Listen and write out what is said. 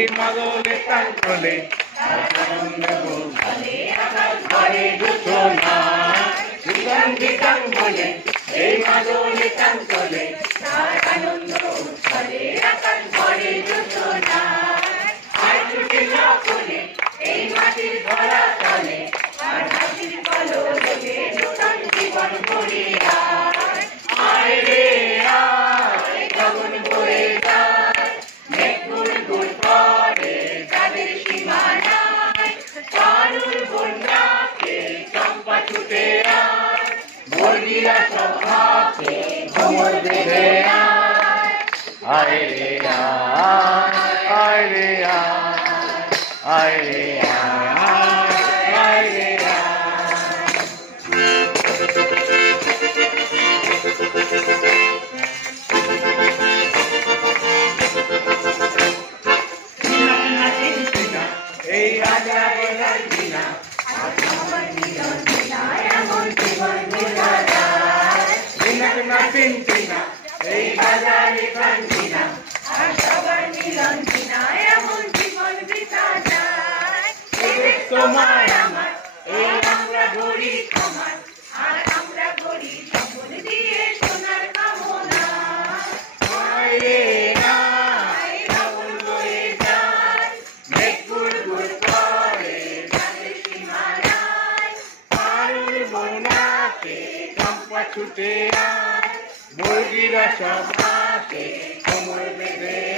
এই মাদলে তাল তোলে আনন্দে বলে আকাশ ঘরে দুটো না গীতাং গীতাং বলে এই মাদলে তাল তোলে তার আনন্দ উৎসবে আকাশ ঘরে দুটো না আয় ছুটে সকলে এই মাটির ধরা তলে আর হাসির কলরবে নূতন জীবন করিয়া আয় রে আয় গগন ভরে যায় মেঘ গুড় গুড় করে তাদের সীমানায় চারুর বন্যাকে চম্পা ছুটে আয় মুরগিরা সব হাতে কোমর বেঁধে আয় রে আয় রে আয় রে আয় রে এই রাজা বলার দিনা আমার মিলন দিনা এমন জীবন বোঝা যায় দিনাক না চিন্তিনা এই রাজা লিখন দিনা আর সবার মিলন দিনা এমন জীবন বিতা যায় তোমার আমার এই আমরা গড়ি সমাজ আর আমরা গড়ি সম্পদ দিয়ে সোনার কামনা আয় রে আয় রাবণ লয়ে যায় মেঘ গুড় গুড় করে তাদের সীমানায় পারুর বনাতে চম্পা ছুটে আয় মুরগিরা সব হাতে কোমর বেঁধে